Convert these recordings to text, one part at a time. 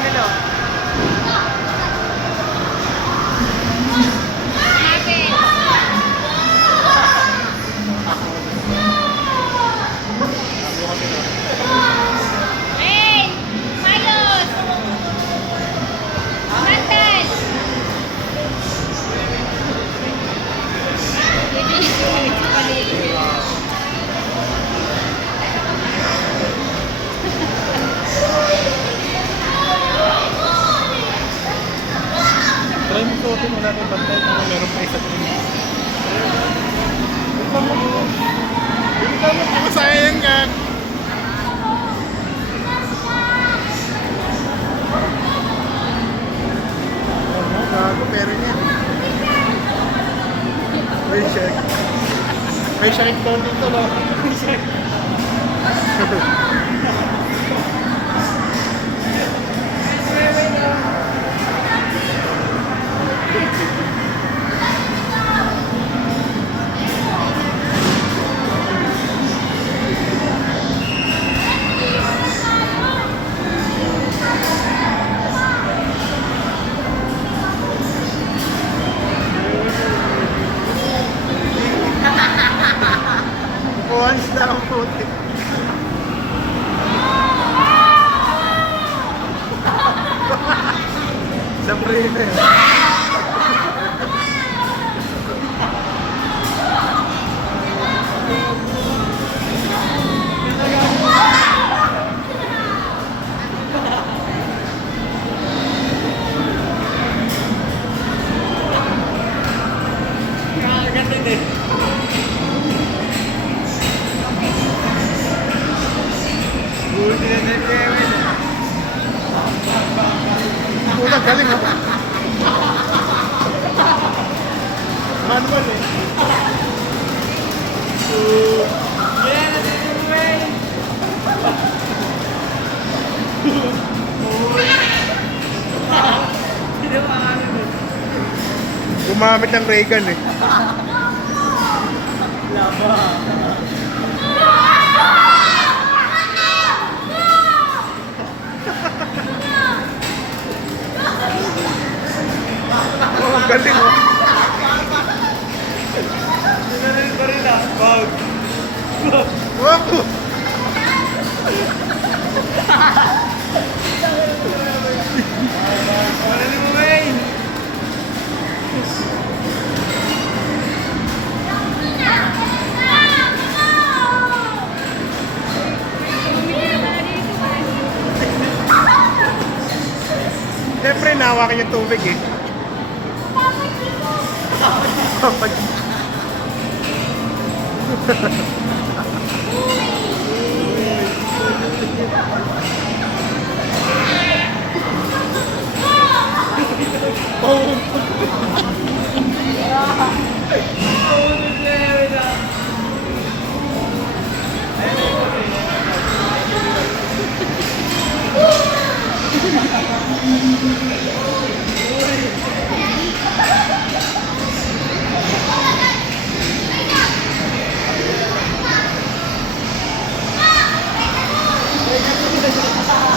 nila. Try mo suotin mo natin bantay kung meron pa isa din. Bilisan mo, sayang nga. Gago, pero niya. May shark. May shark daw dito, no? May shark. Once na ang puti. Sa prime. Puta, galing ha. Manual eh. Gumamit ng Reagan eh. Oh, galing oh. Sinarin ko rin ah. Wag. Wag. Wala ni mo ngayon. Siyempre, nahawakan yung tubig eh. Kapag...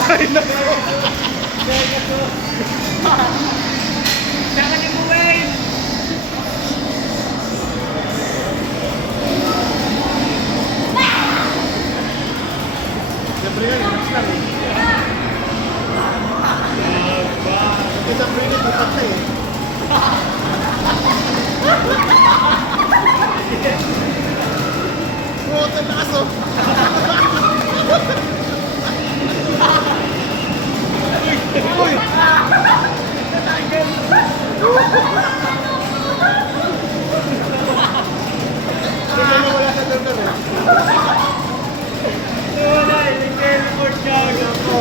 Ay, naku! Saka ni Buwain! Siyempre yan, mas lang eh. Isang minute, dapat na eh. Puta na aso! Uy! Wala sa dulgar eh. Wala, hindi teleport ka ako.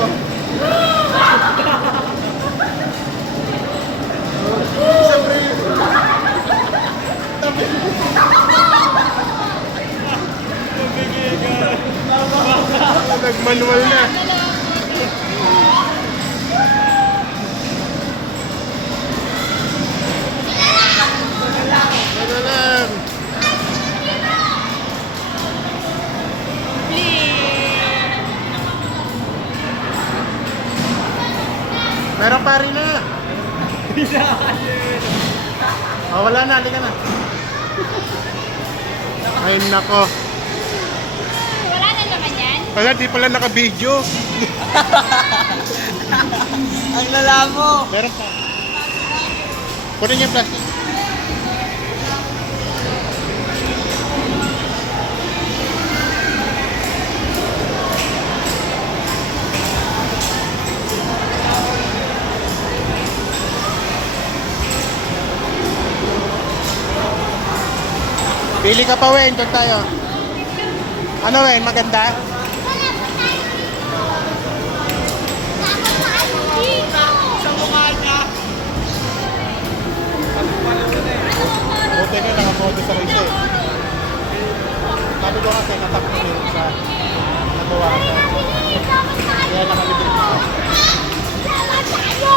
Siyempre. Nag-manual na. Ano lang? Meron pa rin na. Oh, wala na, halika na. Ay, nako. Wala na naman yan. Wala, di pala naka-video. Ang lala mo. Meron pa. Kunin niyo yung plastic. Pili ka pa, Wayne. Doon tayo. Ano, Wayne? Maganda? Wala pa tayo dito. Dapat tayo dito. Sa mukha niya. Buti na nakapodo sa race eh. Sabi ko kasi natakbo din sa nagawa ka. Dapat tayo. Kaya nakalibre ka. Dapat tayo.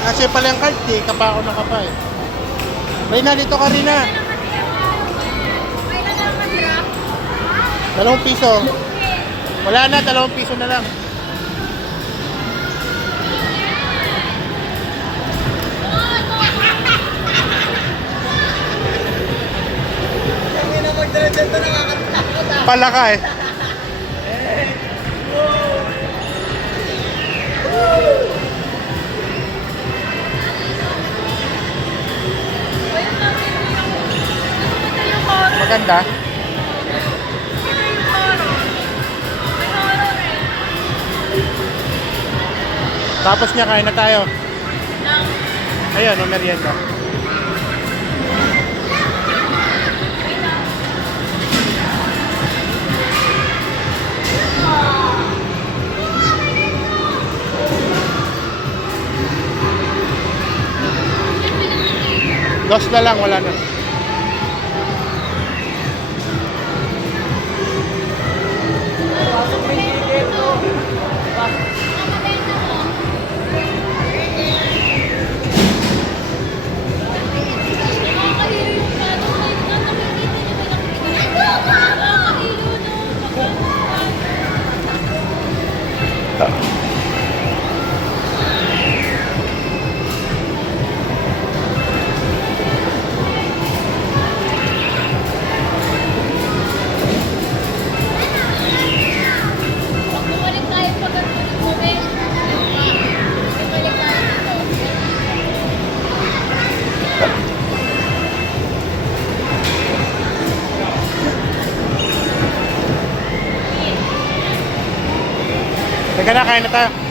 Kasi pala yung card eh. Kapa ako nakapa eh. Reyna, dito ka rin na. Kailan na matira? 2 piso. Wala na, 2 piso na lang. Yung ina magdala-dala nakakatakot ah. Pala ka eh. Maganda. Tapos niya, kain na tayo. Ayun, no, merienda. Dos na lang, wala na. Pasok may ticket to. Bumalik tayo pag ang moment. Bumalik tayo dito. Teka na, kain na tayo.